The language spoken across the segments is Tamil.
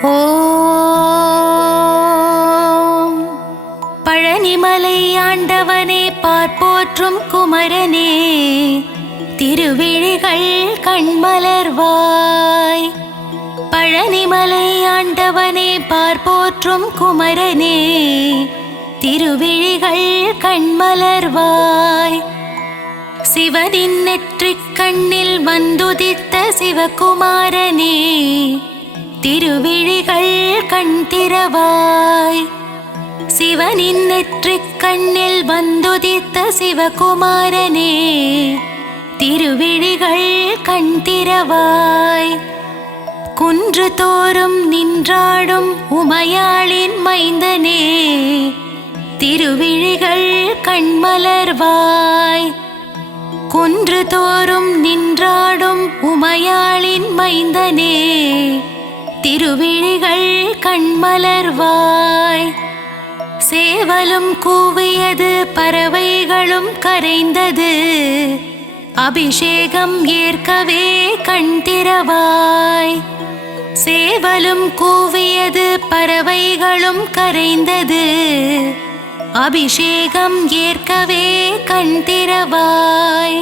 ஓம் பழனிமலை ஆண்டவனே பார்ப்போற்றும் குமரனே திருவிழிகள் கண்மலர்வாய். பழனிமலை ஆண்டவனே பார்ப்போற்றும் குமரனே திருவிழிகள் கண்மலர்வாய். சிவனின் நெற்றிக் கண்ணில் வந்துதித்த சிவகுமாரனே திருவிழிகள் கண் திறவாய். சிவனின் நெற்றிக் கண்ணில் வந்துதித்த சிவகுமாரனே திருவிழிகள் கண் திறவாய். குன்று தோறும் நின்றாடும் உமையாளின் மைந்தனே திருவிழிகள் கண்மலர்வாய். குன்று தோறும் நின்றாடும் உமையாளின் மைந்தனே திருவிழிகள் கண்மலர்வாய். சேவலும் கூவியது பறவைகளும் கரைந்தது அபிஷேகம் ஏற்கவே கண் திறவாய். சேவலும் கூவியது பறவைகளும் கரைந்தது அபிஷேகம் ஏற்கவே கண் திறவாய்.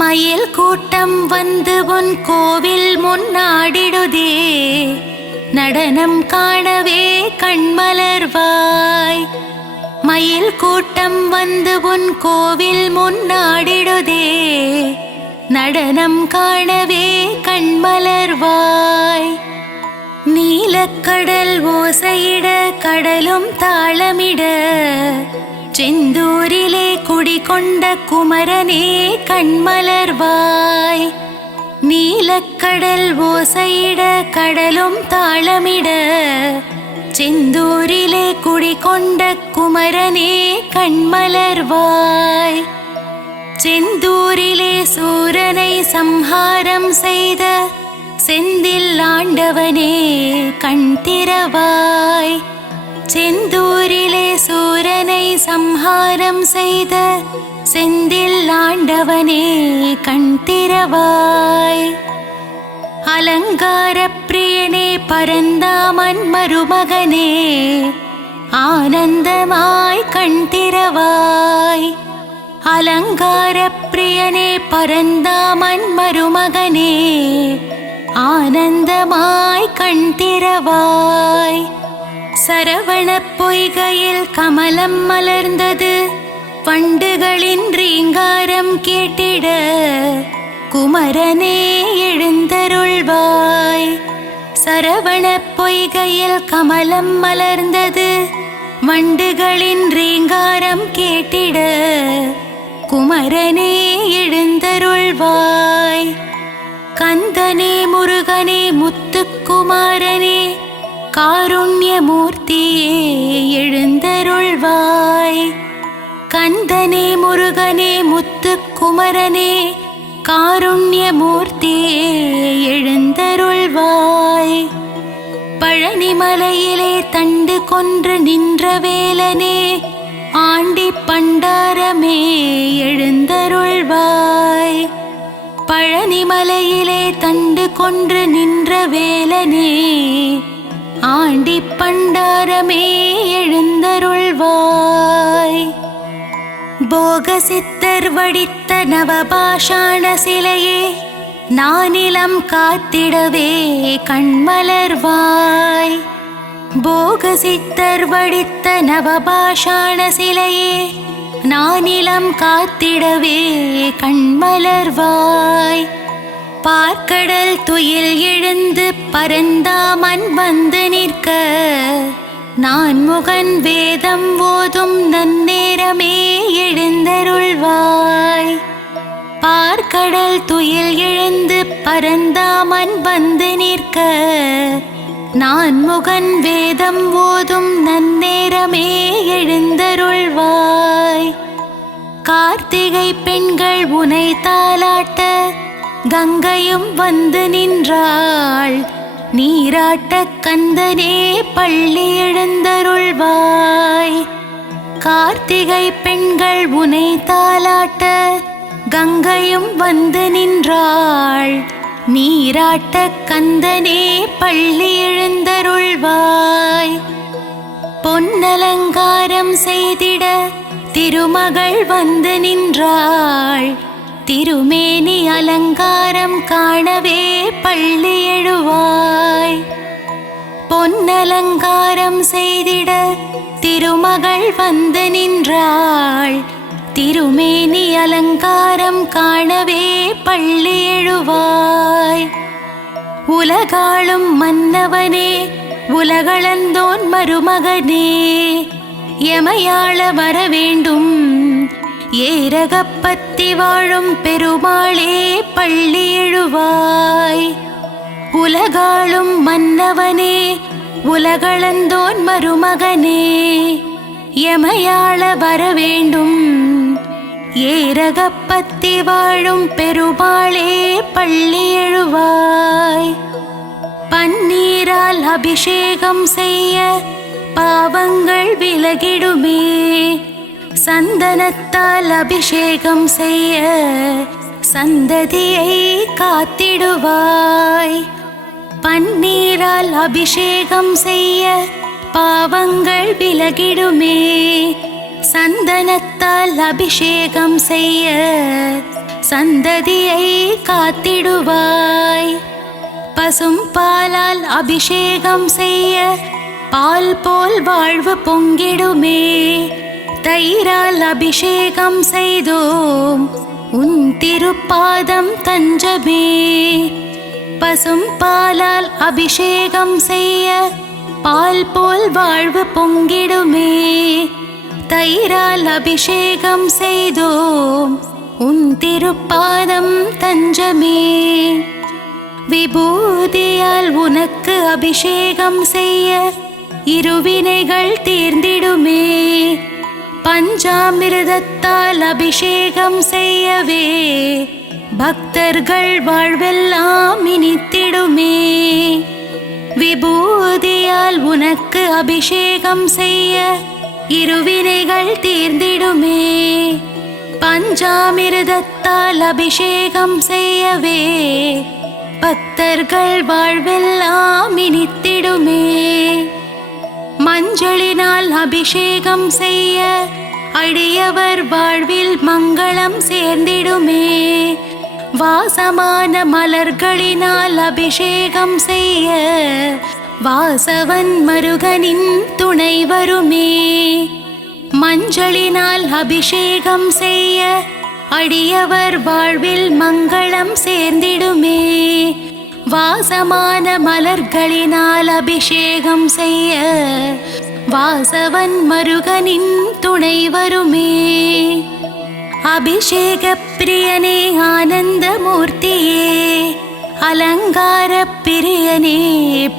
மயில் கூட்டம் வந்து உன் கோவில் முன்னாடிடுதே நடனம் காணவே கண்மலர்வாய். மயில் கூட்டம் வந்து உன் கோவில் முன்னாடிடுதே நடனம் காணவே கண்மலர்வாய். நீலக்கடல் ஓசையிட கடலும் தாளமிட செந்தூரிலே குடிகொண்ட குமரனே கண்மலர்வாய். நீலக்கடல் ஓசையிட கடலும் தாளமிட செந்தூரிலே குடிகொண்ட குமரனே கண்மலர்வாய். செந்தூரிலே சூரனை சம்ஹாரம் செய்த செந்தில் ஆண்டவனே கண் திறவாய். செந்தூரிலே சூரனை சம்ஹாரம் செய்த செந்தில் ஆண்டவனே கண் திறவாய். அலங்கார பிரியனே பரந்தாமன் மருமகனே ஆனந்தமாய் கண் திறவாய். அலங்கார பிரியனே பரந்தாமன் மருமகனே ஆனந்தமாய் கண் திறவாய். சரவண பொய்கையில் கமலம் மலர்ந்தது வண்டுகளின் ரீங்காரம் கேட்டிட குமரனே எழுந்தருள்வாய். சரவண பொய்கையில் கமலம் மலர்ந்தது வண்டுகளின் ரீங்காரம் கேட்டிட குமரனே எழுந்தருள்வாய். கந்தனே முருகனே முத்துக்குமாரனே காருண்யமூர்த்தியே எழுந்தருள்வாய். கந்தனே முருகனே முத்துக்குமரனே காருண்யமூர்த்தியே எழுந்தருள்வாய். பழனிமலையிலே தண்டு கொன்று நின்ற வேலனே ஆண்டி பண்டாரமே எழுந்தருள்வாய். பழனிமலையிலே தண்டு கொன்று நின்ற வேலனே ஆண்டி பண்டாரமே எழுந்தருள்வாய். போகசித்தர் வடித்த நவபாஷாண சிலையே நானிலம் காத்திடவே கண்மலர்வாய். போகசித்தர் வடித்த நவபாஷாண சிலையே நானிலம் காத்திடவே கண்மலர்வாய். பார்க்கடல் துயில் எழுந்து பரந்தாமன் வந்து நிற்க நான் முகன் வேதம் ஓதும் நன்னேரமே எழுந்தருள்வாய். பார்க்கடல் துயில் எழுந்து பரந்தாமன் வந்து நிற்க நான் முகன் வேதம் ஓதும் நன்னேரமே எழுந்தருள்வாய். கார்த்திகை பெண்கள் உனை தாலாட்ட கங்கையும் வந்து நின்றாள் நீராட்ட கந்தனே பள்ளி எழுந்தருள்வாய். கார்த்திகை பெண்கள் உனை தாலாட்ட கங்கையும் வந்து நின்றாள் நீராட்ட கந்தனே பள்ளி எழுந்தருள்வாய். பொன்னலங்காரம் செய்திட திருமகள் வந்து நின்றாள். திருமேனி அலங்காரம் காணவே பள்ளி எழுவாய். பொன்னலங்காரம் செய்திட திருமகள் வந்து நின்றாள். திருமேனி அலங்காரம் காணவே பள்ளி எழுவாய். உலகாளும் மன்னவனே உலகளந்தோன் மருமகனே, எமையாள வர வேண்டும் ஏரகப்பத்தி வாழும் பெருமாளே பள்ளி எழுவாய். உலகாளும் மன்னவனே உலகளந்தோன் மருமகனே, எமையாள வர வேண்டும் ஏரகப்பத்தி வாழும் பெருமாளே பள்ளி எழுவாய். பன்னீரால் அபிஷேகம் செய்ய பாவங்கள் விலகிடுமே, சந்தனத்தால் அபிஷேகம் செய்ய சந்ததியை காத்திடுவாய். பன்னீரால் அபிஷேகம் செய்ய பாவங்கள் விலகிடுமே, சந்தனத்தால் அபிஷேகம் செய்ய சந்ததியை காத்திடுவாய். பசும் பாலால் அபிஷேகம் செய்ய பால் போல் வாழ்வு பொங்கிடுமே, தயிரால் அபிஷேகம் செய்தோம் உன் திருப்பாதம் தஞ்சமே. பசும் பாலால் அபிஷேகம் செய்ய பால் போல் வாழ்வு பொங்கிடுமே, தயிரால் அபிஷேகம் செய்தோம் உன் திருப்பாதம் தஞ்சமே. விபூதியால் உனக்கு அபிஷேகம் செய்ய இருவினைகள் தீர்ந்திடுமே, பஞ்சாமிர்தத்தால் அபிஷேகம் செய்யவே பக்தர்கள் வாழ்வெல்லாம் இனித்திடுமே. விபூதியால் உனக்கு அபிஷேகம் செய்ய இருவினைகள் தீர்ந்திடுமே, பஞ்சாமிர்தத்தால் அபிஷேகம் செய்யவே பக்தர்கள் வாழ்வெல்லாம் இனித்திடுமே. மஞ்சளினால் அபிஷேகம் செய்ய அடியவர் வாழ்வில் மங்களம் சேர்ந்திடுமே, வாசமான மலர்களினால் அபிஷேகம் செய்ய வாசவன் மருகனின் துணை வருமே. மஞ்சளினால் அபிஷேகம் செய்ய அடியவர் வாழ்வில் மங்களம் சேர்ந்திடுமே, வாசமான மலர்களினால் அபிஷேகம் செய்ய வாசவன் மருகனின் துணை வருமே. அபிஷேக பிரியனே ஆனந்த மூர்த்தியே, அலங்கார பிரியனே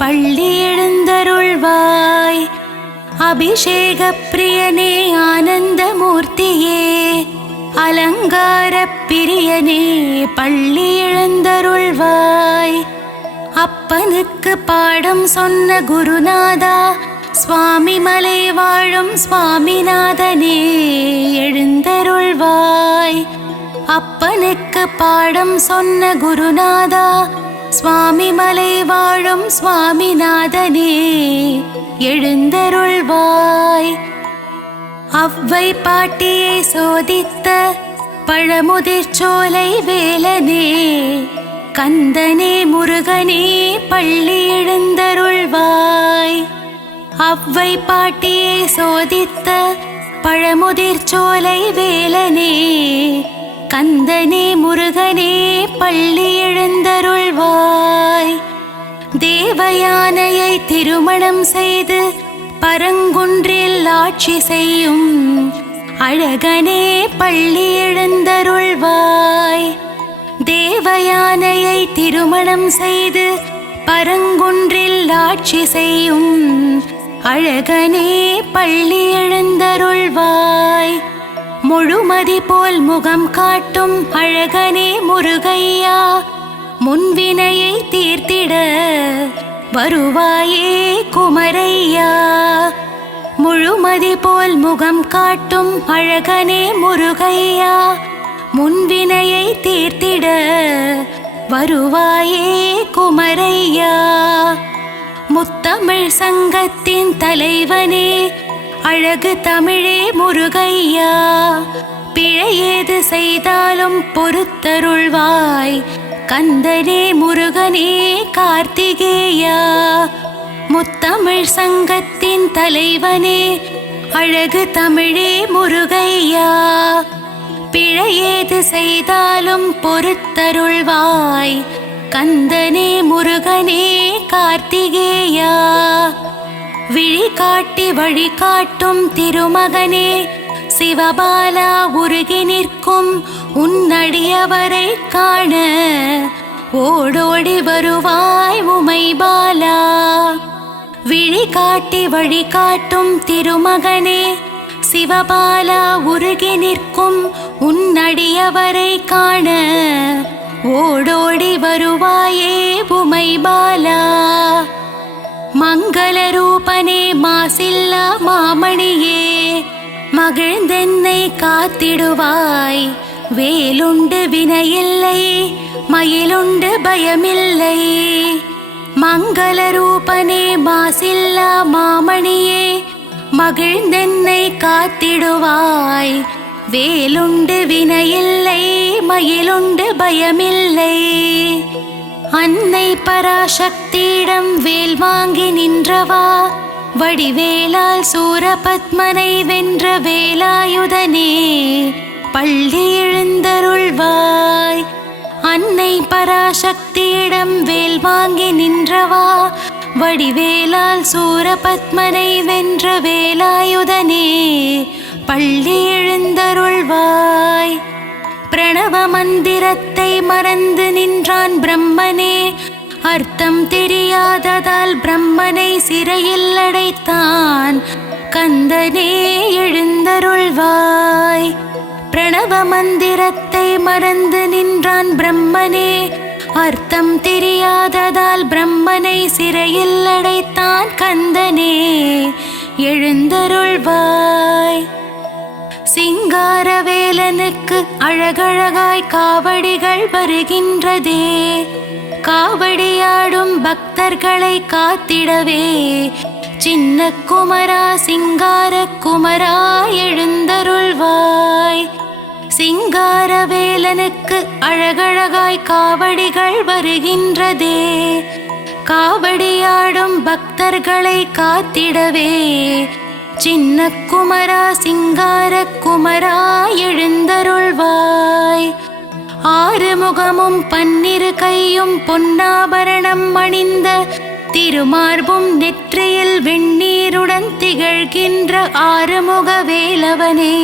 பள்ளி எழுந்தருள்வாய். அபிஷேக பிரியனே ஆனந்த மூர்த்தியே, அலங்கார பிரியனே பள்ளி எழுந்தருள்வாய். அப்பனுக்கு பாடம் சொன்ன குருநாதா, சுவாமி மலை வாழும் சுவாமிநாதனே எழுந்தருள்வாய். அப்பனுக்கு பாடம் சொன்ன குருநாதா, சுவாமி மலை வாழும் சுவாமிநாதனே எழுந்தருள்வாய். அவ்வை பாட்டியை சோதித்த பழமுதிர்ச்சோலை வேலனே, கந்தனே முருகனே பள்ளி எழுந்தருள்வாய். அவ்வை பாட்டியை சோதித்த பழமுதிர்ச்சோலை வேலனே, கந்தனே முருகனே பள்ளி எழுந்தருள்வாய். தேவயானையை திருமணம் செய்து பரங்குன்றில் ஆட்சி செய்யும் அழகனே பள்ளி எழுந்தருள்வாய். தேவயானையை திருமணம் செய்து பரங்குன்றில் ஆட்சி செய்யும் அழகனே பள்ளி எழுந்தருள்வாய். முழுமதி போல் முகம் காட்டும் அழகனே முருகையா, முன்வினையை தீர்த்திட வருவாயே குமரையா. முழுமதி போல் முகம் காட்டும் அழகனே முருகையா, முன்வினையை தீர்த்திட வருவாயே குமரையா. முத்தமிழ் சங்கத்தின் தலைவனே, அழகு தமிழே முருகையா. பிழையேது செய்தாலும் பொறுத்தருள்வாய் கந்தனே முருகனே கார்த்திகேயா. முத்தமிழ் சங்கத்தின் தலைவனே, அழகு தமிழே முருகையா. பிழையேது செய்தாலும் பொறுத்தருள்வாய் கந்தனே முருகனே கார்த்திகேயா. விழி காட்டி வழிகாட்டும் திருமகனே, சிவபாலா உருகி நிற்கும் உன்னடியவரை காண ஓடோடி வருவாய் உமைபாலா. விழி காட்டி வழிகாட்டும் திருமகனே, சிவபாலா உருகி நிற்கும் உன்னடியவரை காண ஓடோடி வருவாயே உமைபாலா. மங்கள ரூபனே மாசில்லா மாமணியே, மகிழ்ந்தென்னை காத்திடுவாய். வேலுண்டு வினையில்லை, மயிலுண்டு பயமில்லை. மங்கள ரூபனே மாசில்லா மாமணியே, மகிழ்ந்தென்னை காத்திடுவாய். வேலுண்டு வினையில்லை, மயிலுண்டு பயமில்லை. அன்னை பராசக்தியிடம் வேல் வாங்கி நின்றவா, வடிவேலால் சூரபத்மனை வென்ற வேலாயுதனே பள்ளி எழுந்தருள்வாய். அன்னை பராசக்தியிடம் வேல் வாங்கி நின்றவா, வடிவேலால் சூரபத்மனை வென்ற வேலாயுதனே பள்ளி எழுந்தருள்வாய். பிரணவ மந்திரத்தை மறந்து நின்றான் பிரம்மனே, அர்த்தம் தெரியாததால் பிரம்மனை சிறையில் அடைத்தான் கந்தனே எழுந்தருள்வாய். பிரணவ மந்திரத்தை மறந்து நின்றான் பிரம்மனே, அர்த்தம் தெரியாததால் பிரம்மனை சிறையில் அடைத்தான் கந்தனே எழுந்தருள்வாய். சிங்காரவேலனுக்கு அழகழகாய் காவடிகள் வருகின்றதே, காவடியாடும் பக்தர்களை காத்திடவே சின்ன குமரா சிங்கார குமரா எழுந்தருள்வாய். சிங்காரவேலனுக்கு அழகழகாய் காவடிகள் வருகின்றதே, காவடியாடும் பக்தர்களை காத்திடவே சின்ன குமரா சிங்கார குமரா எழுந்தருள்வாய். ஆறுமுகமும் பன்னிரு கையும் பொன்னாபரணம் அணிந்த திருமார்பும் நெற்றியில் வெண்ணீருடன் திகழ்கின்ற ஆறுமுக வேலவனே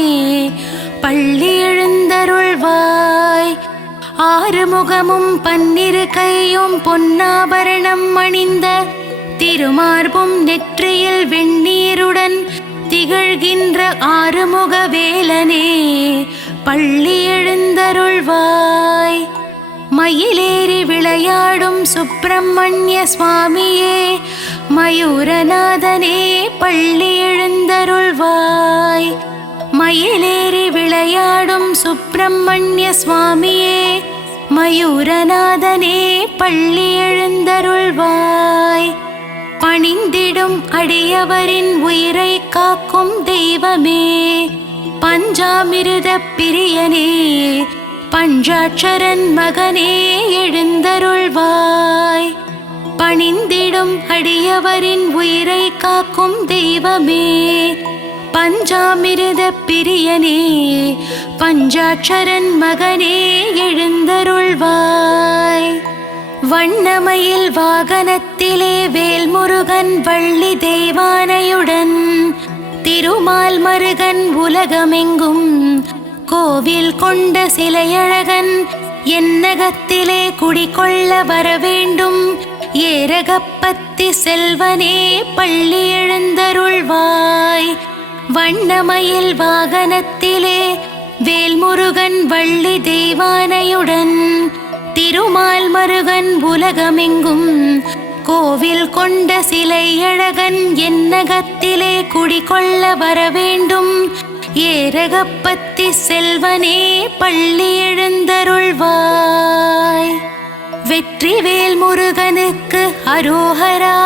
பள்ளி எழுந்தருள்வாய். ஆறுமுகமும் பன்னிரு கையும் பொன்னாபரணம் அணிந்த திருமார்பும் நெற்றியில் வெண்ணீருடன் திகழ்கின்ற ஆறுமுக வேலனே பள்ளி எழுந்தருள்வாய். மயிலேறி விளையாடும் சுப்பிரமணிய சுவாமியே, மயூரநாதனே பள்ளி எழுந்தருள்வாய். மயிலேறி விளையாடும் சுப்பிரமணிய சுவாமியே, மயூரநாதனே பள்ளி எழுந்தருள்வாய். பணிந்திடும் அடியவரின் உயிரை காக்கும் தெய்வமே, பஞ்சாமிருத பிரியனே பஞ்சாட்சரன் மகனே எழுந்தருள்வாய். பணிந்திடும் அடியவரின் உயிரை காக்கும் தெய்வமே, பஞ்சாமிருத பிரியனே பஞ்சாட்சரன் மகனே எழுந்தருள்வாய். வண்ணமயில் வாகனத்திலே வேல்முருகன் வள்ளி தெய்வானையுடன் திருமால் மருகன் உலகமெங்கும் கோவில் கொண்ட சிலையழகன் என்னகத்திலே குடிகொள்ள வரவேண்டும் ஏரகப்பத்தி செல்வனே பள்ளி எழுந்தருள்வாய். வண்ணமயில் வாகனத்திலே வேல்முருகன் வள்ளி தெய்வானையுடன் திருமால் மருகன் உலகமெங்கும் கோவில் கொண்ட சிலையழகன் என்னகத்திலே குடிகொள்ள வரவேண்டும் ஏரகப்பத்தி செல்வனே பள்ளி எழுந்தருள்வாய். வெற்றிவேல் முருகனுக்கு அரோஹரா,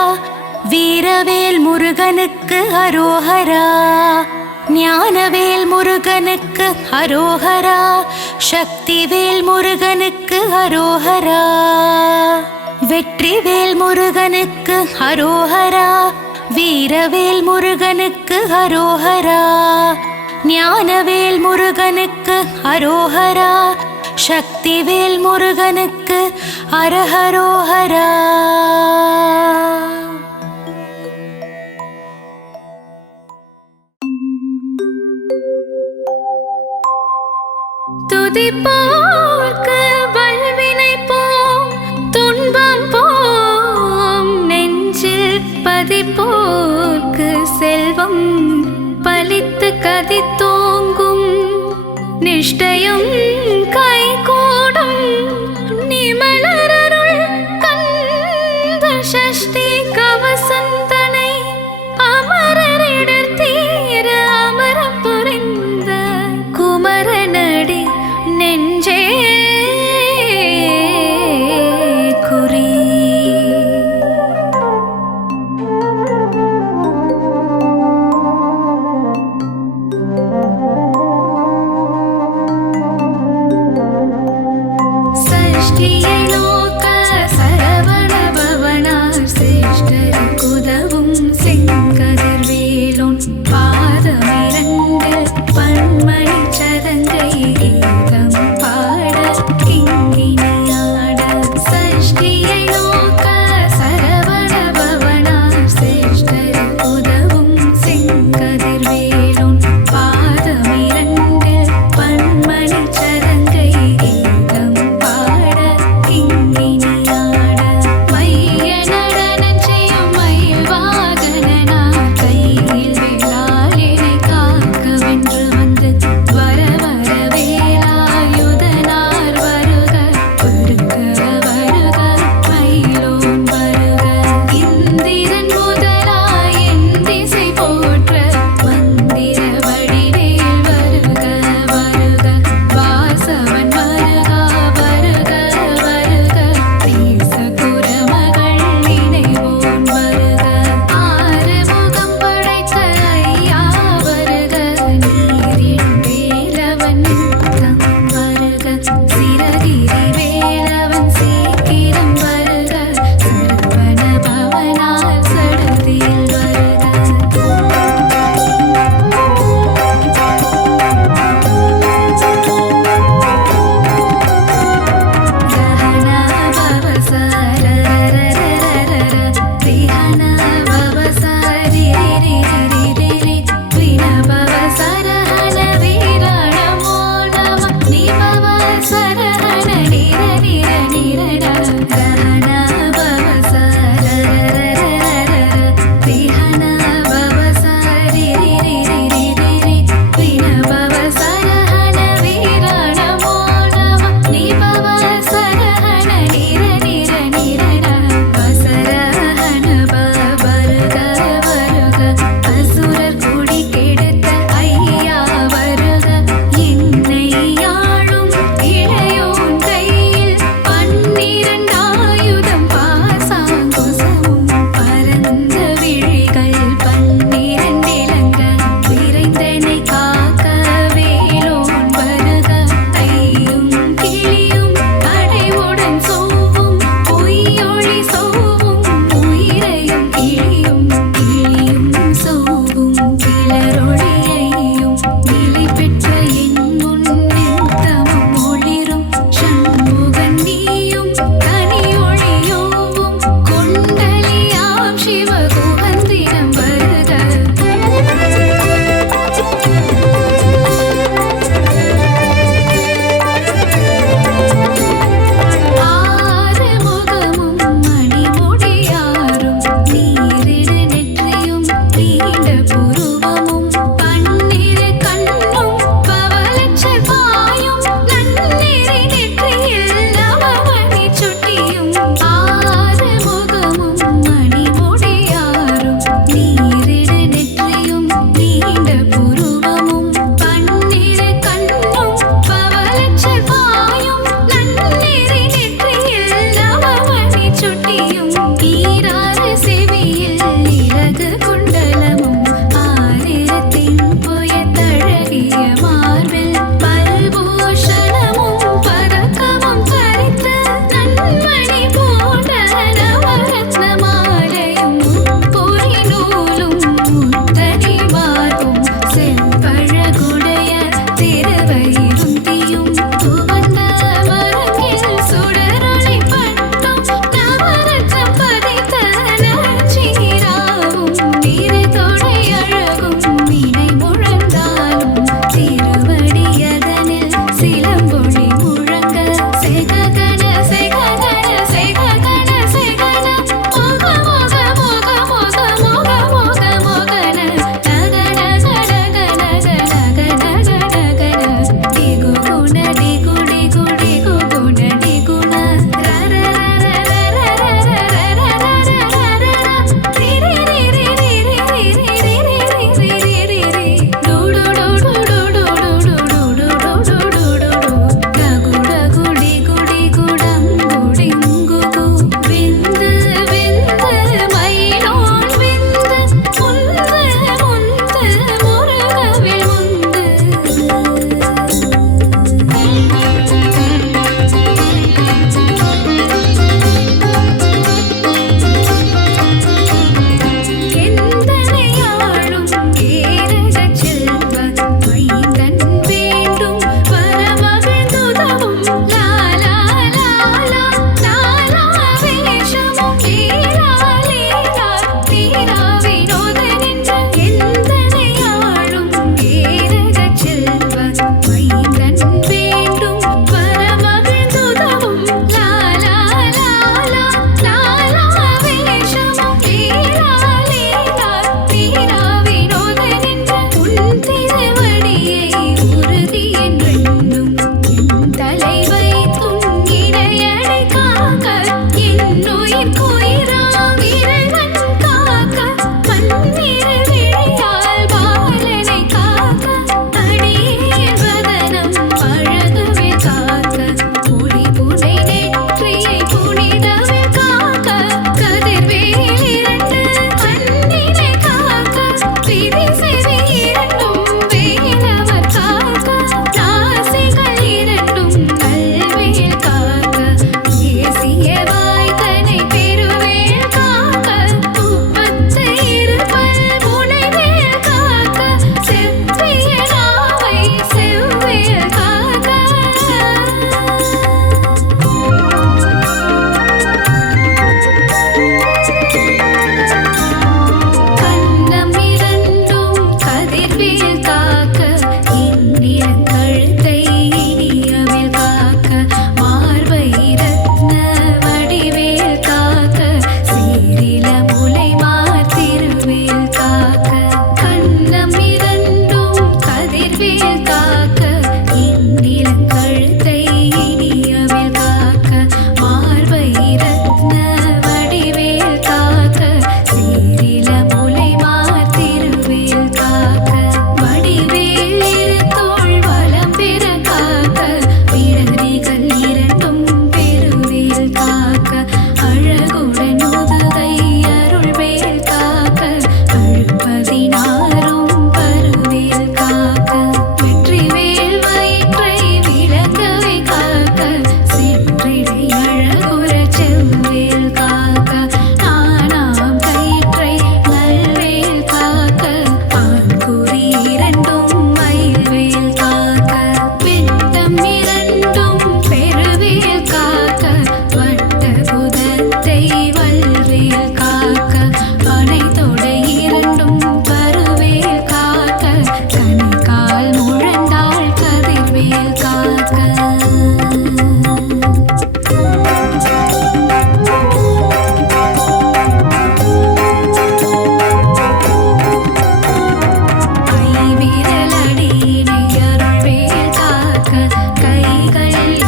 வீரவேல் முருகனுக்கு அரோஹரா, ஞானவேல் முருகனுக்கு அரோஹரா, சக்திவேல் முருகனுக்கு அரோஹரா. வெற்றிவேல் முருகனுக்கு அரோஹரா, வீரவேல் முருகனுக்கு அரோஹரா, ஞானவேல் முருகனுக்கு அரோஹரா, சக்திவேல் முருகனுக்கு அரஹரோஹரா. துதிப்போர்க்கு வல்வினை போம், துன்பம் போம், நெஞ்சில் பதிப்போர்க்கு செல்வம் பலித்து கதித்தோங்கும், நிஷ்டையும் கைகூடும் நிமலரருள் கந்த சஷ்டி கவசந்தனை அமரரிடர் தீர அமரம் புரிந்த குமரனடி நெஞ்சே குறி. காக்க அனைத்தொடை இரண்டும் கருவேல் காக்க கணைக்கால் முழந்தாள் கதிர்வேல் காக்க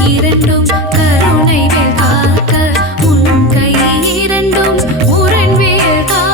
இரண்டும் கருணை வேல் காக்க உன் கை இரண்டும் முரண் வேல் காக்க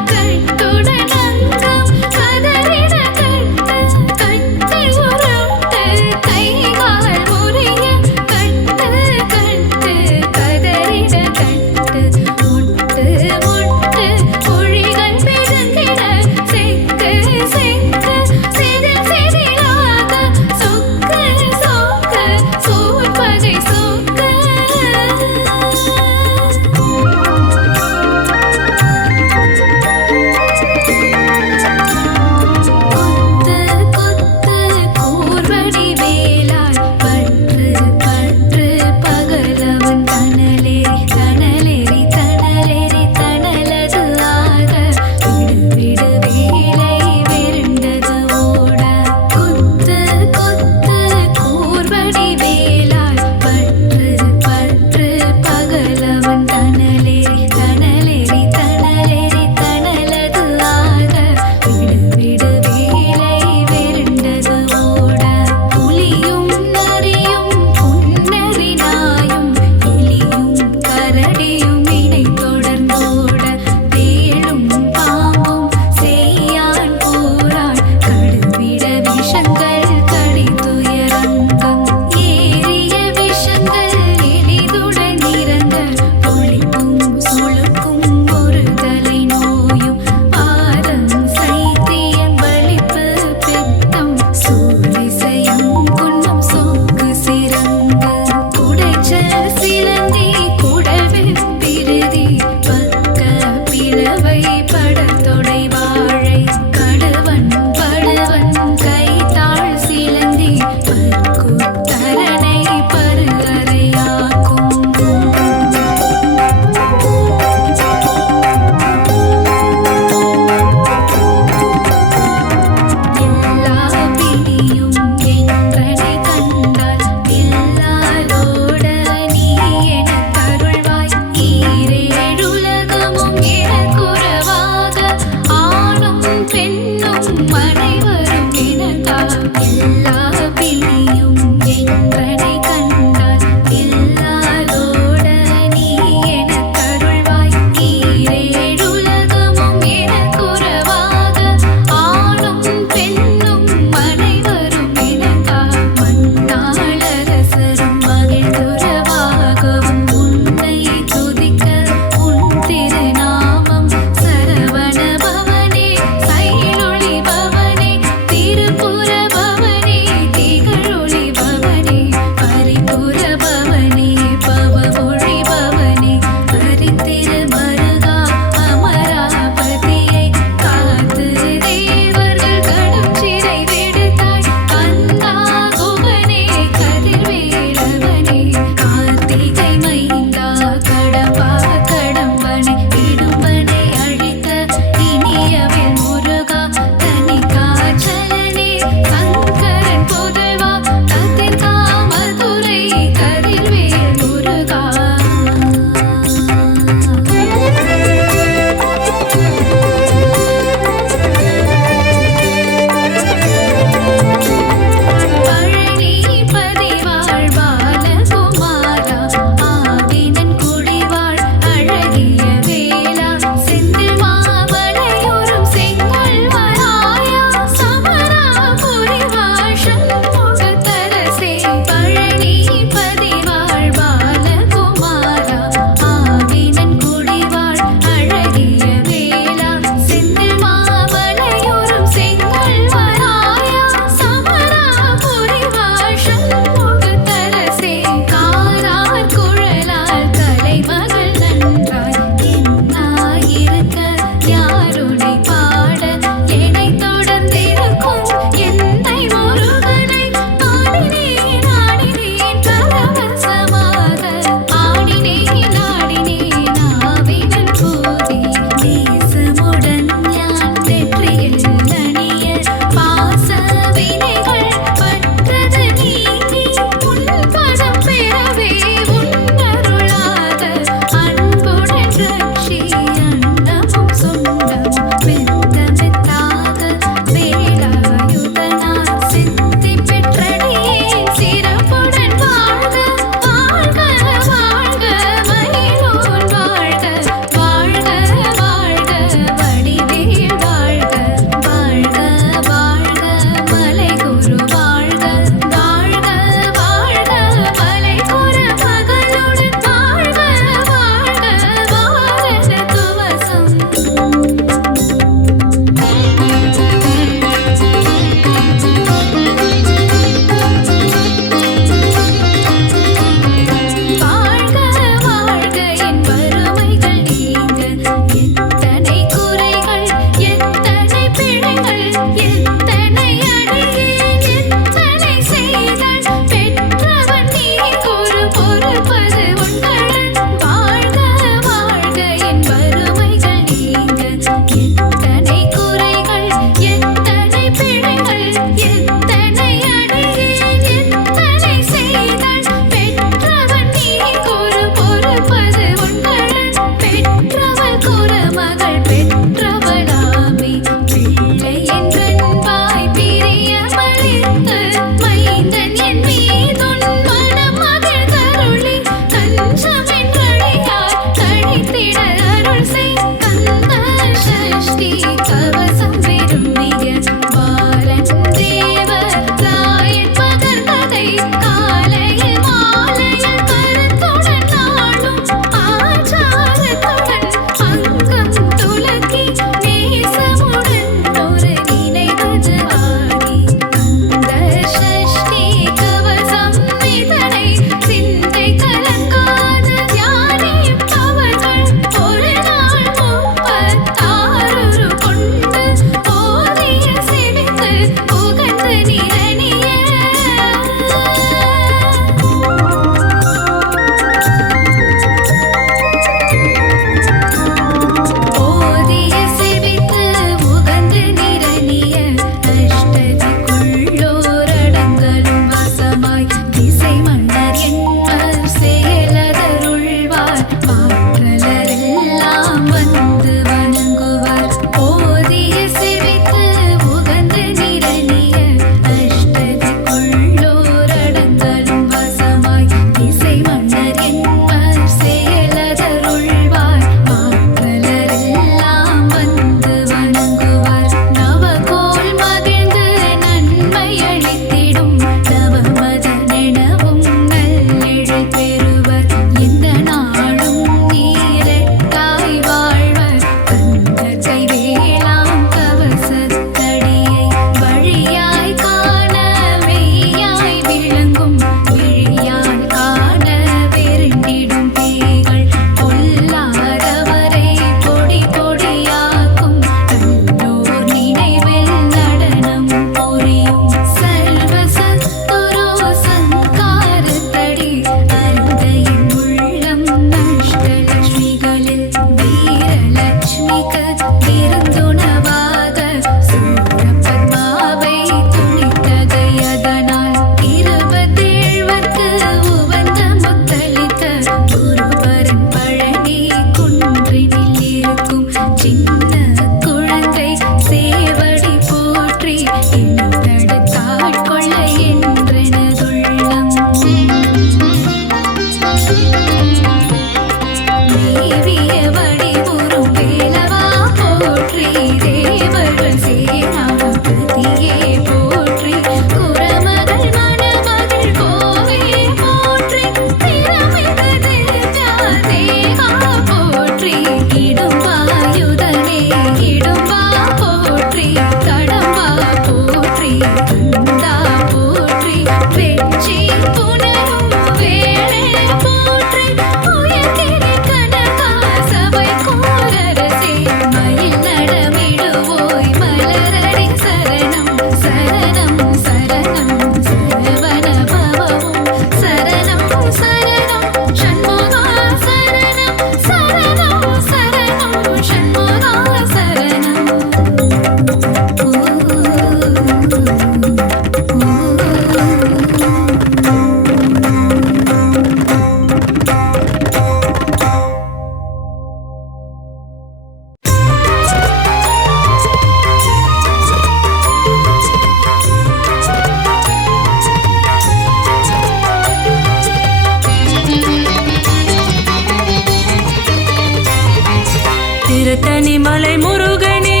திருத்தணி மலை முருகனே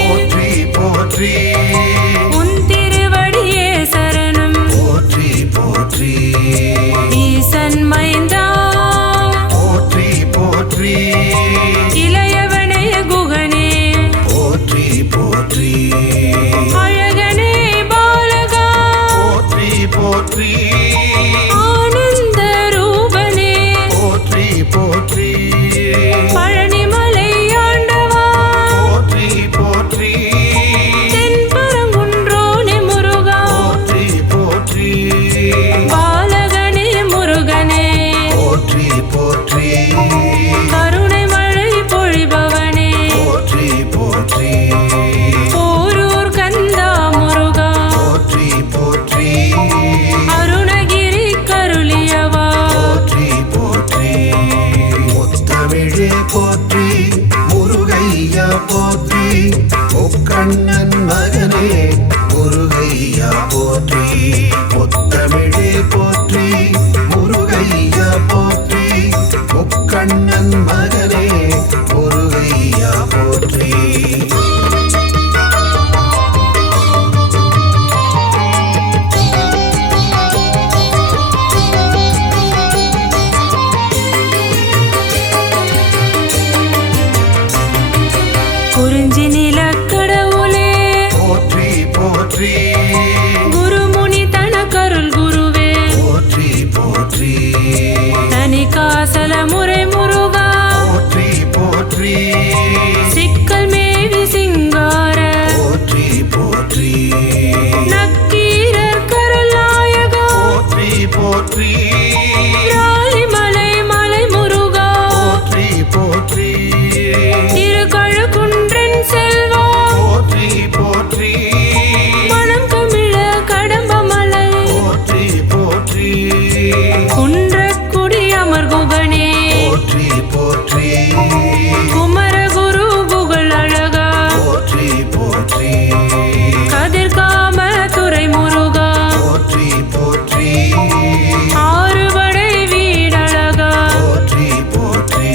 போற்றி போற்றி உன் திருவடியே சரணம் போற்றி போற்றி ஈசன் மைந்தா போற்றி போற்றி இளையவனைய குகனே போற்றி போற்றி அழகனே பாலகா போற்றி போற்றி ஆனந்த ரூபனே போற்றி போற்றி பழனிமலை ஆண்டவா போற்றி போற்றி தென்பரங்குன்றோனே முருகா போற்றி போற்றி பாலகனே முருகனே போற்றி போற்றி கருணை மழை பொழிபவனே போற்றி போற்றி போரூர் கந்தா முருகா போற்றி போற்றி அருணகிரி கருளியவா போற்றி போற்றி முத்தமிழே போற்றி முருகையா போற்றி முக்கண்ணன் மகனே முருகையா போற்றி முத்தமிழே போற்றி முருகையா போற்றி முக்கண்ணன் மகனே முருகையா போற்றி குறிஞ்சி நிலக்கடவுளே போற்றி போற்றி குருமுனி தனக்கருள் குருவே போற்றி போற்றி தனி காசல முறை முருகா போற்றி போற்றி சிக்கல் மேவி சிங்கார போற்றி போற்றி நக்கீரர் கருளாயகா போற்றி போற்றி ராலிமலை மலை முருகா போற்றி போற்றி திருக்கழுக்குன்றன் செல்வா போற்றி போற்றி மனம் கமிழ கடம்பமலை போற்றி போற்றி குன்றக்குடி அமர் குகனே போற்றி போற்றி குமரகுரு புகழ் அழகா போற்றி போற்றி கதிர்காம துறை முருகா போற்றி போற்றி ஆறுபடை வீடழகா போற்றி போற்றி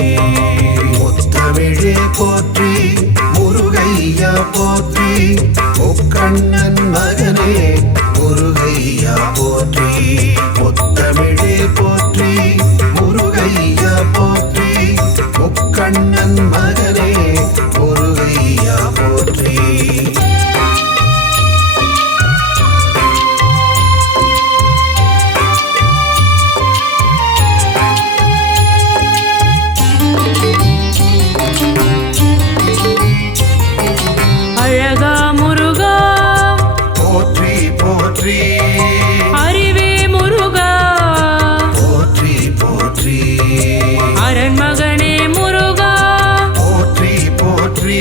முத்தமிழே போற்றி முருகையா போற்றி முக்கண்ணன் மகனே முருகையா போற்றி முத்தமிழே போற்றி முருகையா போற்றி முக்கண்ணன் மகனே முருகையா போற்றி அழகா முருகா போற்றி போற்றி அறிவே முருகா போற்றி போற்றி அரண்மகனே முருகா போற்றி போற்றி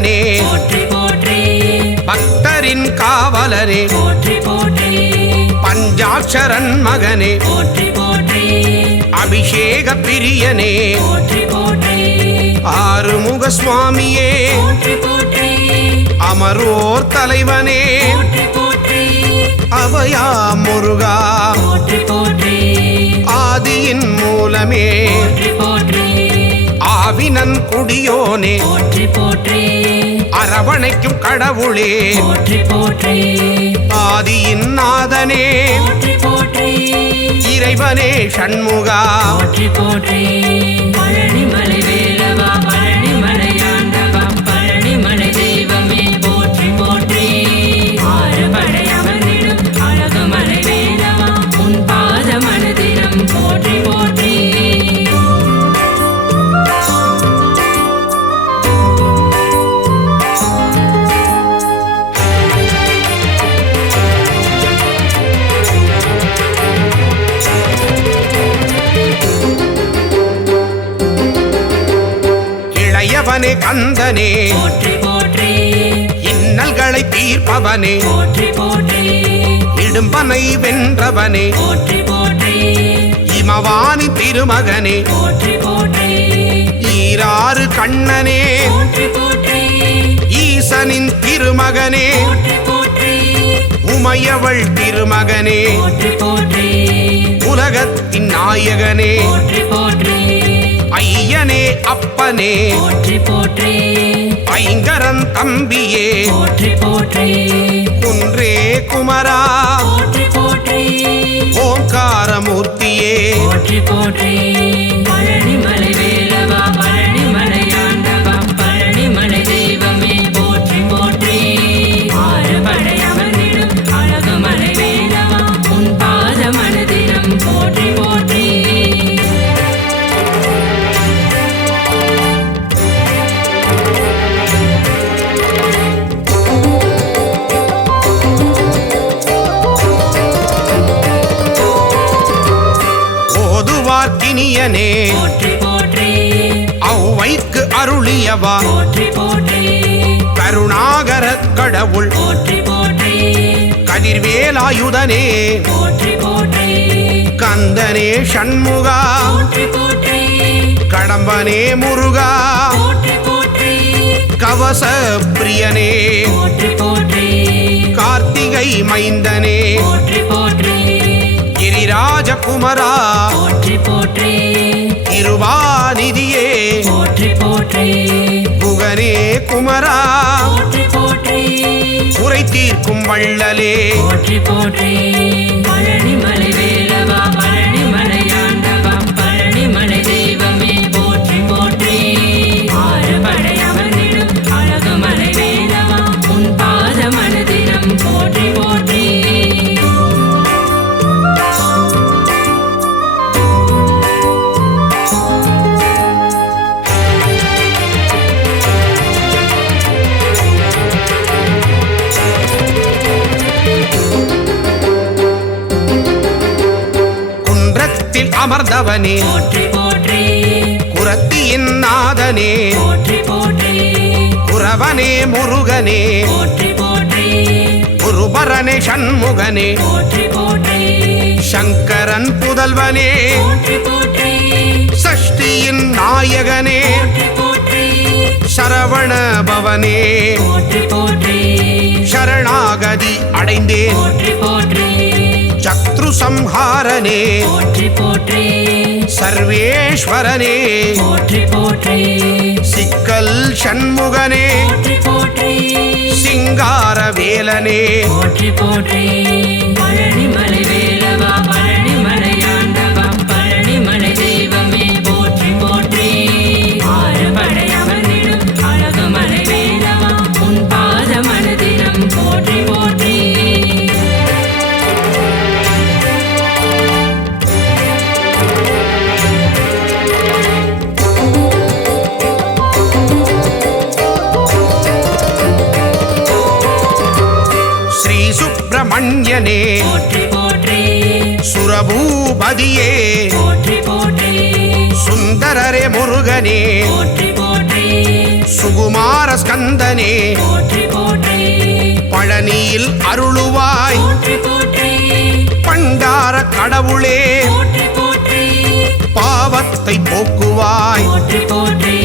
பிரியனே போற்றி போற்றி பக்தரின் காவலனே போற்றி போற்றி பஞ்சாட்சரன் மகனே போற்றி போற்றி அபிஷேக பிரியனே போற்றி போற்றி ஆறுமுக சுவாமியே போற்றி போற்றி அமரோர் தலைவனே போற்றி போற்றி அபயா முருகா போற்றி போற்றி ஆதியின் மூலமே போற்றி போற்றி ஆவினன் குடியோனே போற்றி போற்றி அரவணைக்கும் கடவுளே போற்றி போற்றி ஆதியின் நாதனே போற்றி போற்றி இறைவனே ஷண்முகா போற்றி போற்றி பழனிமலை வேலவா பழனிமலை ஆண்டவா பழனிமலை தெய்வமே போற்றி போற்றி ஆறுபடை அமர்ந்திடும் அழகுமலை வேலவா உன் பாத மனதிடம் போற்றி போற்றி இளையவனே கந்தனே போற்றி போற்றி இன்னல்களை தீர்ப்பவனே போற்றி போற்றி இடும்பனை வென்றவனே போற்றி போற்றி இமவானி திருமகனே போற்றி போற்றி ஈராறு கண்ணனே போற்றி போற்றி ஈசனின் திருமகனே போற்றி போற்றி உமையவள் திருமகனே போற்றி போற்றி உலகத்தின் நாயகனே போற்றி போற்றி ஐயனே அப்பனே போற்றி போற்றி ஐங்கரன் தம்பியே போற்றி போற்றி குன்றே குமரா போற்றி போற்றி ஓங்காரமூர்த்தியே போற்றி போற்றி பழனிமலை வேலவா பழனிமலை ஆண்டவா பழனிமலை தெய்வமே போற்றி போற்றி ஆறுபடை அமர்ந்திடும் அழகுமலை வேலவா உன் பாத மனதிடம் போற்றி போற்றி ஓதுவார்க்கினியனே போற்றி போற்றி ஔவைக்கு அருளியவா போற்றி போற்றி கருணாகரக் கடவுள் போற்றி போற்றி கதிர்வேலாயுதனே போற்றி போற்றி கந்தனே ஷண்முகா போற்றி போற்றி கடம்பனே முருகா போற்றி போற்றி கவச பிரியனே போற்றி போற்றி கார்த்திகை மைந்தனே போற்றி போற்றி கிரிராஜகுமரா போற்றி போற்றி இருவாநிதியே போற்றி போற்றி புகனே குமரா போற்றி போற்றி குறை தீர்க்கும் வள்ளலே போற்றி போற்றி பழனிமலை வேலவா பழனிமலை ஆண்டவா பழனிமலை தெய்வமே போற்றி போற்றி ஆறுபடை அமர்ந்திடும் அழகுமலை வேலவா உன் பாத மனதிடம் போற்றி போற்றி குன்றத்தில் அமர்ந்தவனே போற்றி போற்றி குரத்தியின் நாதனே போற்றி போற்றி குரவனே முருகனே போற்றி போற்றி குருபரனே ஷண்முகனே போற்றி போற்றி சங்கரன் புதல்வனே போற்றி போற்றி சஷ்டியின் நாயகனே போற்றி போற்றி சரவண பவனே போற்றி போற்றி சரணாகதி அடைந்தேன் போற்றி போற்றி சத்ரு சம்ஹாரனே போற்றி போற்றி சர்வேஸ்வரனே போற்றி போற்றி சிக்கல் ஷண்முகனே போற்றி போற்றி சிங்கார வேலனே போற்றி போற்றி பழனிமலை வேலவா பழனிமலை ஆண்டவா பழனிமலை தெய்வமே போற்றி போற்றி ஆறுபடை அமர்ந்திடும் அழகுமலை வேலவா உன் பாத மனதிடம் போற்றி போற்றி ஸ்ரீ சுப்பிரமணியனே போற்றி போற்றி சுரபூபதியே போற்றி போற்றி சுந்தரரே முருகனே போற்றி போற்றி சுகுமார ஸ்கந்தனே போற்றி போற்றி பழனியில் அருளுவாய் போற்றி போற்றி பண்டார கடவுளே போற்றி போற்றி பாவத்தை போக்குவாய் போற்றி போற்றி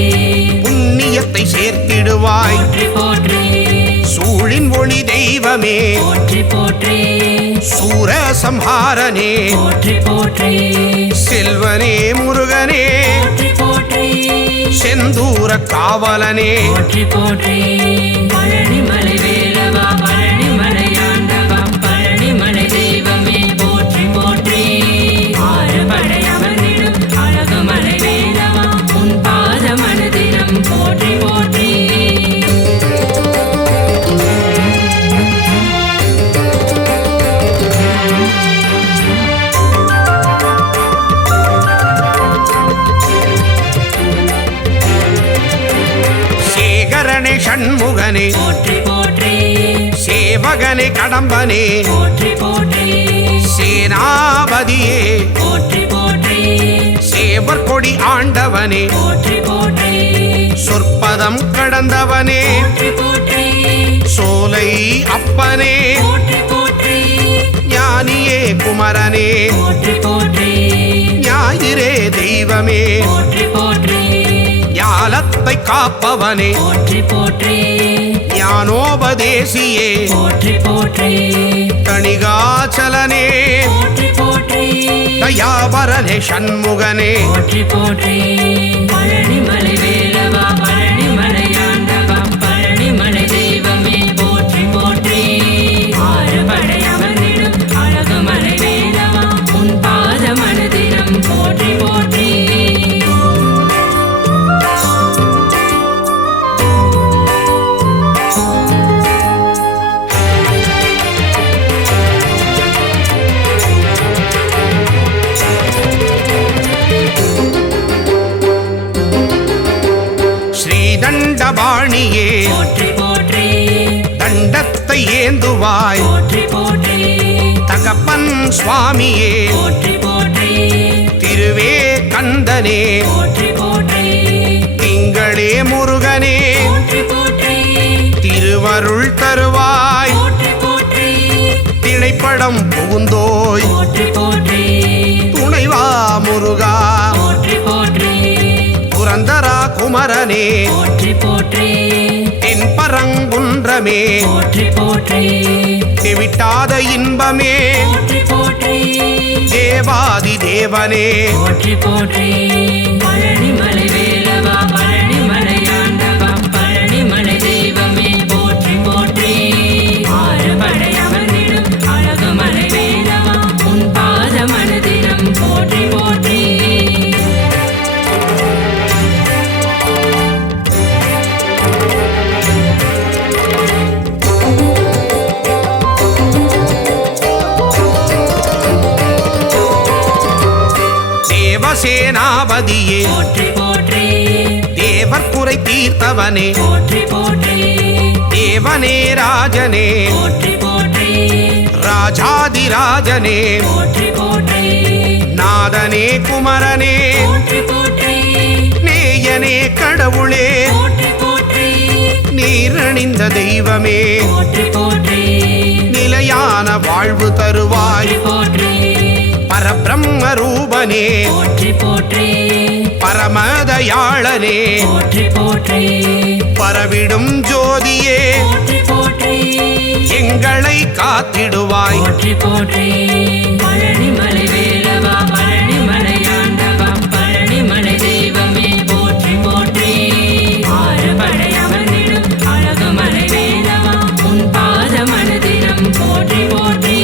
புண்ணியத்தை சேர்த்திடுவாய் போற்றி போற்றி சூழின் ஒளி தெய்வமே போற்றி போற்றி சூர சம்ஹாரனே போற்றி போற்றி செல்வனே முருகனே போற்றி போற்றி செந்தூர காவலனே போற்றி போற்றி பழனிமலை வேலவா பழனிமலையாண்டவா பழனிமலை தெய்வமே போற்றி போற்றி ஆறுபடை அமர்ந்திடும் அழகுமலை வேலவா உன் பாத மனதினம் போற்றி போற்றி சேகரனே ஷண்முகனே போற்றி போற்றி சேவகனே கடம்பனே போற்றி போற்றி சேனாபதியே போற்றி போற்றி சேவர் கொடி ஆண்டவனே போற்றி போற்றி சொற்பதம் கடந்தவனே போற்றி போற்றி சோலை அப்பனே போற்றி போற்றி ஞானியே குமரனே போற்றி போற்றி ஞாயிறே தெய்வமே போற்றி போற்றி ஞாலத்தை காப்பவனே போற்றி போற்றி ஞானோபதேசியே போற்றி போற்றி தணிகாச்சலனே போற்றி போற்றி தயாபரனே ஷண்முகனே போற்றி போற்றி பழனிமலை வேலவா பழனிமலையாண்டவா பழனிமலை தெய்வமே போற்றி போற்றி ஆறுபடை அமர்ந்திடும் அழகுமலை வேலவா உன் பாத மனதினம் போற்றி போற்றி ஸ்ரீதண்டபாணியே போற்றி போற்றி தண்டத்தை ஏந்துவாய் போற்றி போற்றி தகப்பன் சுவாமியே போற்றி போற்றி திருவே கந்தனே போற்றி போற்றி திங்களே முருகனே போற்றி போற்றி திருவருள் தருவாய் போற்றி போற்றி திணைப்படம் புகுந்தோய் போற்றி போற்றி துணைவா முருகா போற்றி போற்றி புரந்தரா குமரனே போற்றி போற்றி தென் பரங்குன்றமே போற்றி போற்றி விட்டாத இன்பமே போற்றி போற்றி தேவாதி தேவனே போற்றி போற்றி பழனிமலை வேலவா பழனிமலையாண்டவா பழனிமலை தெய்வமே போற்றி போற்றி ஆறுபடை அமர்ந்திடும் அழகுமலை வேலவா உன் பாத மனதினம் போற்றி போற்றி தேவசேனாபதியே போற்றி போற்றி தேவர் குறை தீர்த்தவனே போற்றி போற்றி தேவனே ராஜனே போற்றி போற்றி ராஜாதிராஜனே போற்றி போற்றி நாதனே குமரனே போற்றி போற்றி நேயனே கடவுளே போற்றி போற்றி நீரணிந்த தெய்வமே போற்றி போற்றி நிலையான வாழ்வு தருவாய் போற்றி பரபிரம்ம ரூபனே போற்றி போற்றி பரமதயாளனே போற்றி போற்றி பரவிடும் ஜோதியே போற்றி போற்றி எங்களை காத்திடுவாய் போற்றி போற்றி பழனிமலை வேலவா பழனிமலையாண்டவா பழனிமலை தெய்வமே போற்றி போற்றி ஆறுபடை அமர்ந்திடும் அழகுமலை வேலவா உன் பாத மனதினம் போற்றி போற்றி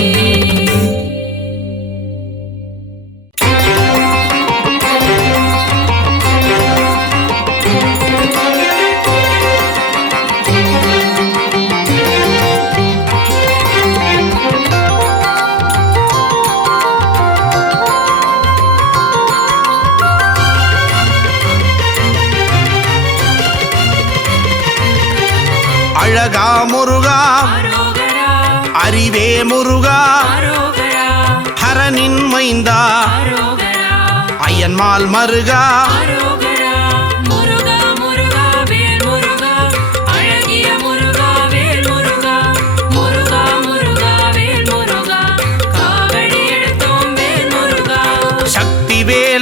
அழகா முருகா ஆரோகரா அறிவே முருகா ஆரோகரா ஹரனின் மைந்தா ஆரோகரா அயன்மால் மருகா ஆரோகரா முருகா முருகா வேல் முருகா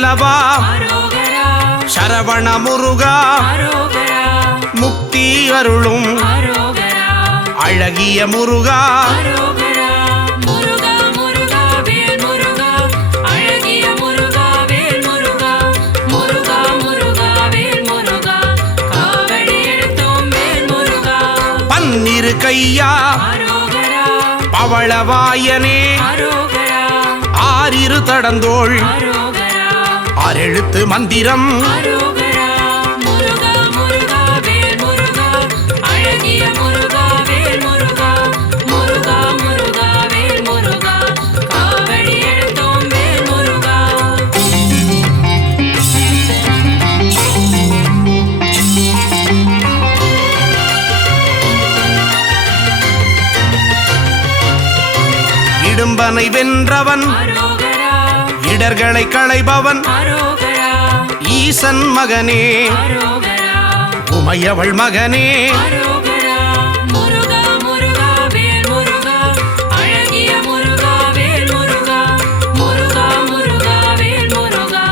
வேலவா அரோகரா சரவண முருகா அரோகரா முக்தி அருளும் அரோகரா அழகிய முருகா அரோகரா முருகா முருகா வேல் முருகா அழகிய முருகா வேல் முருகா முருகா முருகா வேல் முருகா காவடி எடுத்தோம் வேல் முருகா பன்னிரு கையா அரோகரா பவளவாயனே அரோகரா ஆறிரு தடந்தோள் அரோகரா ஆறெழுத்து மந்திரம் அரோகரா முருகா முருகா வேல் முருகா அழகிய முருகா வேல் முருகா முருகா முருகா வேல் முருகா காவடி எடுத்தோம் வேல் முருகா இடும்பனை வென்றவன் அரோகரா இடர்களை களைபவன் அரோகரா ஈசன் மகனே அரோகரா உமையவள் மகனே அரோகரா முருகா முருகா வேல் முருகா அழகிய முருகா வேல் முருகா முருகா முருகா வேல் முருகா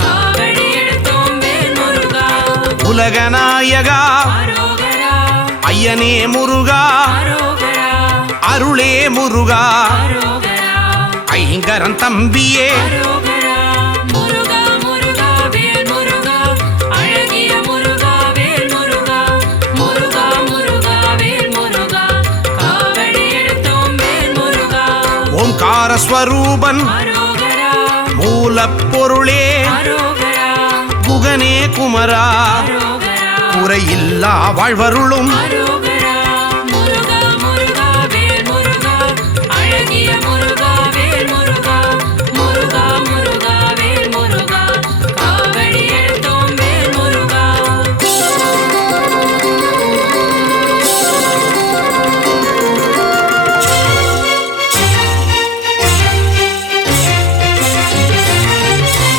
காவடி எடுத்தோம் வேல் முருகா உலகநாயகா அரோகரா ஐயனே முருகா அரோகரா அருளே முருகா அரோகரா ஐங்கரன் தம்பியே அரோகரா முருகா முருகா வேல் முருகா அழகிய முருகா வேல் முருகா முருகா முருகா வேல் முருகா காவடி எடுத்தோம் வேல் முருகா ஓம்கார ஸ்வரூபன் அரோகரா மூலப்பொருளே அரோகரா குகனே குமரா அரோகரா குறையில்லா வாழ்வருளும் அரோகரா முருகா முருகா வேல் முருகா அழகிய முருகா வேல் முருகா முருகா முருகா வேல் முருகா காவடி எடுத்தோம் வேல் முருகா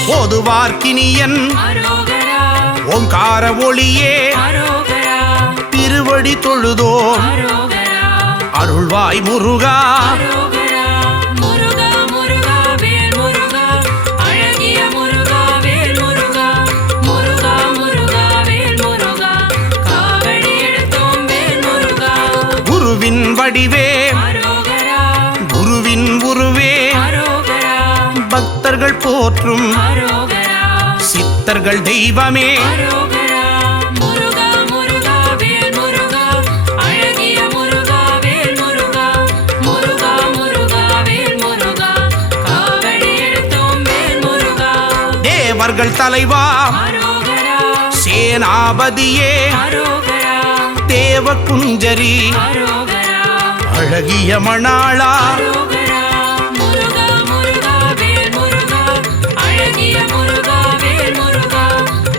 போதுவார்க்கினியன் அரோகரா ஓம்கார ஒளியே அரோகரா திருவடி தொழுதோ அரோகரா அருள்வாய் முருகா அரோகரா முருகா முருகா வேல் முருகா அழகிய முருகா வேல் முருகா முருகா முருகா வேல் முருகா காவடி எடுத்தோம் வேல் முருகா குருவின் வடிவே அரோகரா குருவின் உருவே அரோகரா பக்தர்கள் போற்றும் அரோகரா சித்தர்கள் தெய்வமே அரோகரா முருகா முருகா வேல் முருகா அழகிய முருகா வேல் முருகா முருகா முருகா வேல் முருகா காவடி எடுத்தோம் வேல் முருகா தேவர்கள் தலைவா அரோகரா சேனாபதியே அரோகரா தேவ குஞ்சரி அரோகரா அழகிய மணாளா அரோகரா முருகா முருகா வேல் முருகா அழகிய முருகா வேல் முருகா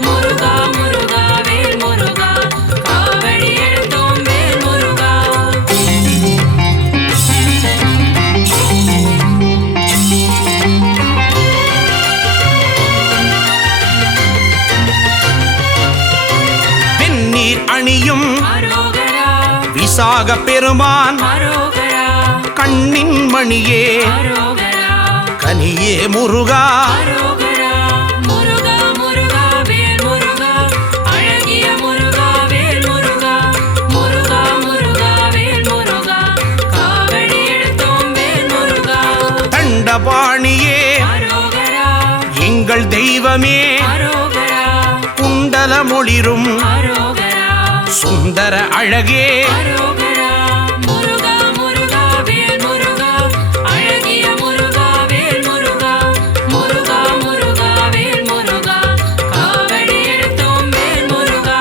முருகா முருகா வேல் முருகா காவடி எடுத்தோம் வேல் முருகா வெந்நீர் அணியும் அரோகரா விசாக பெருமான் அரோகரா கண்ணின் மணியே அரோகரா கனியே முருகா அரோகரா முருகா முருகா வேல் முருகா அழகிய முருகா வேல் முருகா முருகா முருகா வேல் முருகா காவடி எடுத்தோம் வேல் முருகா தண்டபாணியே அரோகரா எங்கள் தெய்வமே அரோகரா குண்டல மொழிரும் அரோகரா சுந்தர அழகே அரோகரா முருகா முருகா வேல் முருகா அழகிய முருகா வேல் முருகா முருகா முருகா வேல் முருகா காவடி எடுத்தோம் வேல் முருகா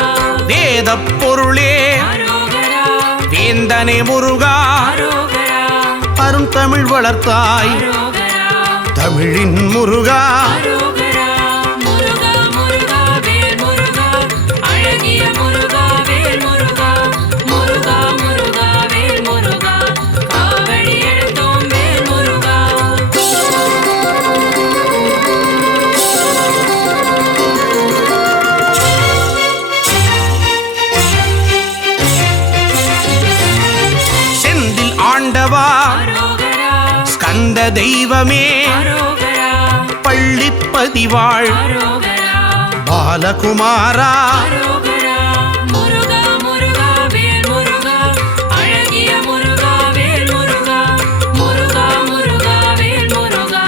வேத பொருளே அரோகரா வேந்தனே முருகா அரோகரா அரும் தமிழ் வளர்த்தாய் அரோகரா தமிழின் முருகா அரோகரா முருகா முருகா வேல் முருகா அழகிய முருகா வேல் முருகா முருகா முருகா வேல் முருகா காவடி எடுத்தோம் வேல் முருகா செந்தில் ஆண்டவா அரோகரா ஸ்கந்த தெய்வமே அரோகரா பள்ளி பள்ளிப்பதிவாள் அரோகரா பாலகுமாரா அரோகரா முருகா முருகா வேல் முருகா அழகிய முருகா வேல் முருகா முருகா முருகா வேல் முருகா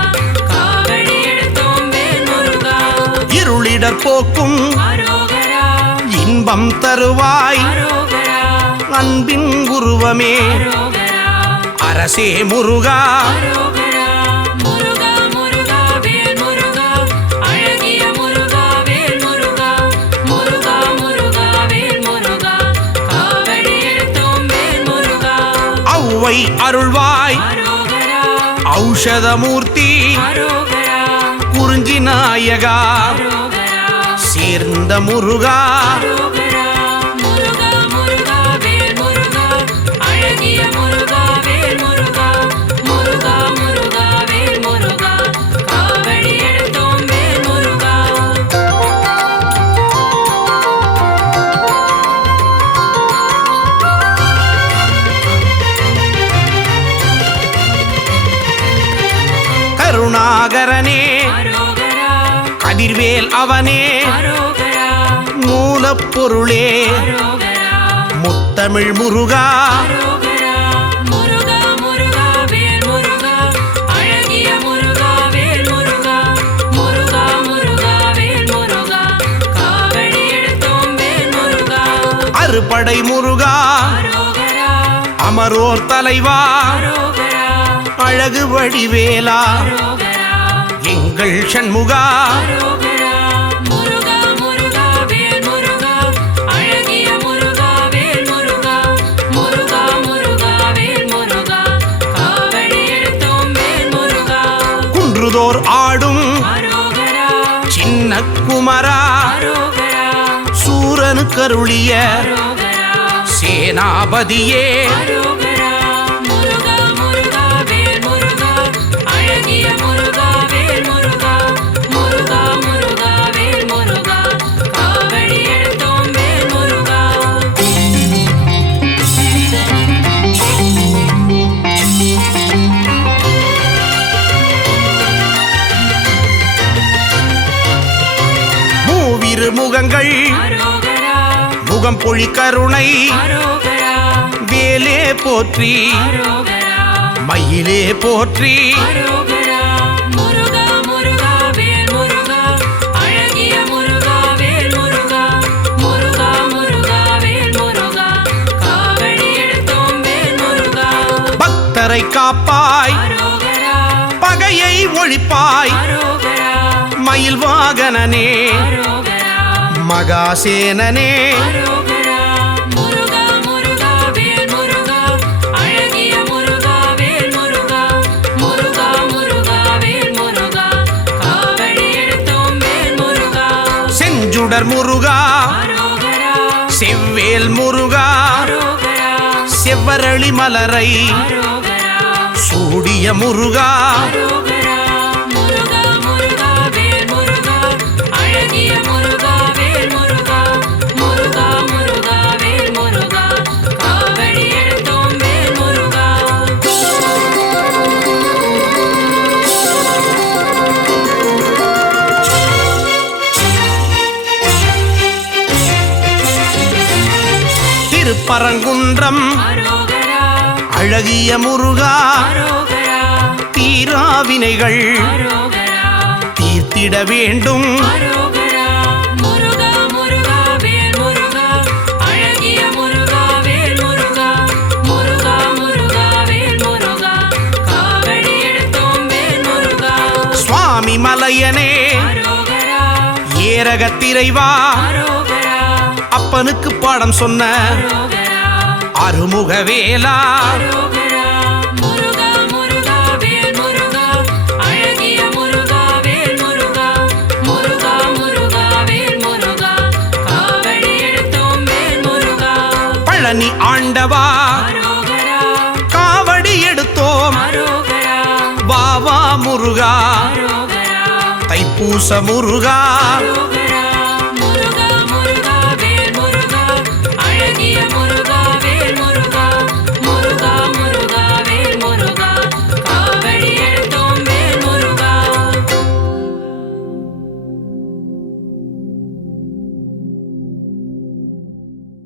காவடி எடுத்தோம் வேல் முருகா இருளிடர் போக்கும் அரோகரா இன்பம் தருவாய் அரோகரா அன்பின் உருவமே அரோகரா அரசே முருகா அரோகரா முருகா முருகா வேல் முருகா அழகிய முருகா வேல் முருகா முருகா முருகா வேல் முருகா காவடி எடுத்தோம் வேல் முருகா ஔவை அருள்வாய் அரோகரா ஔஷதமூர்த்தி அரோகரா குறிஞ்சி நாயகா அரோகரா சேர்ந்த முருகா அரோகரா முருகா முருகா வேல் முருகா அழகிய முருகா வேல் முருகா முருகா முருகா வேல் முருகா காவடி எடுத்தோம் வேல் முருகா கருணாகரனே அரோகரா கதிர்வேல் அவனே அரோகரா மூலப்பொருளே அரோகரா முத்தமிழ் முருகா அரோகரா முருகா முருகா வேல் முருகா அழகிய முருகா வேல் முருகா முருகா முருகா வேல் முருகா காவடி எடுத்தோம் வேல் முருகா அறுபடை முருகா அரோகரா அமரோர் தலைவா அரோகரா அழகு வடிவேலா அரோகரா எங்கள் சண்முகா அரோகரா முருகா முருகா வேல் முருகா அழகிய முருகா வேல் முருகா முருகா முருகா வேல் முருகா காவடி எடுத்தோம் வேல் முருகா குன்றுதோர் ஆடும் அரோகரா சின்ன குமரா அரோகரா சூரனு கருளிய அரோகரா சேனாபதியே அரோகரா முருகா முருகா வேல் முருகா அழகிய முருகா வேல் முருகா முருகா முருகா வேல் முருகா காவடி எடுத்தோம் வேல் முருகா மூவிரு முகங்கள் அரோகரா முகம் பொழி கருணை அரோகரா வேலே போற்றி அரோகரா மயிலே போற்றி அரோகரா முருகா முருகா வேல் முருகா அழகிய முருகா வேல் முருகா முருகா முருகா வேல் முருகா காவடி எடுத்தோம் வேல் முருகா பக்தரை காப்பாய் அரோகரா பகையை ஒழிப்பாய் அரோகரா மயில் வாகனனே அரோகரா மகாசேனனே அரோகரா முருகா முருகா வேல் முருகா அழகிய முருகா வேல் முருகா முருகா முருகா வேல் முருகா காவடி எடுத்தோம் வேல் முருகா செஞ்சுடர் முருகா அரோகரா செவ்வேல் முருகா அரோகரா செவ்வரளி மலரை அரோகரா சூடிய முருகா அரோகரா முருகா முருகா வேல் முருகா அழகிய முருகா வேல் முருகா முருகா முருகா வேல் முருகா காவடி எடுத்தோம் வேல் முருகா திருப்பரங்குன்றம் அரோகரா அழகிய முருகா அரோகரா தீராவினைகள் அரோகரா தீர்த்திட வேண்டும் அரோகரா முருகா முருகா வேல் முருகா அழகிய முருகா வேல் முருகா முருகா முருகா வேல் முருகா காவடி எடுத்தோம் வேல் முருகா சுவாமி மலையனே அரோகரா ஏரகத்திரைவா அரோகரா அப்பனுக்கு பாடம் சொன்ன அரோகரா அருமுகவேலா அரோகரா முருகா முருகா வேல் முருகா அழகிய முருகா வேல் முருகா முருகா முருகா வேல் முருகா காவடி எடுத்தோம் வேல் முருகா பழனி ஆண்டவா அரோகரா காவடி எடுத்தோம் அரோகரா வாவா முருகா அரோகரா தைப்பூச முருகா அரோகரா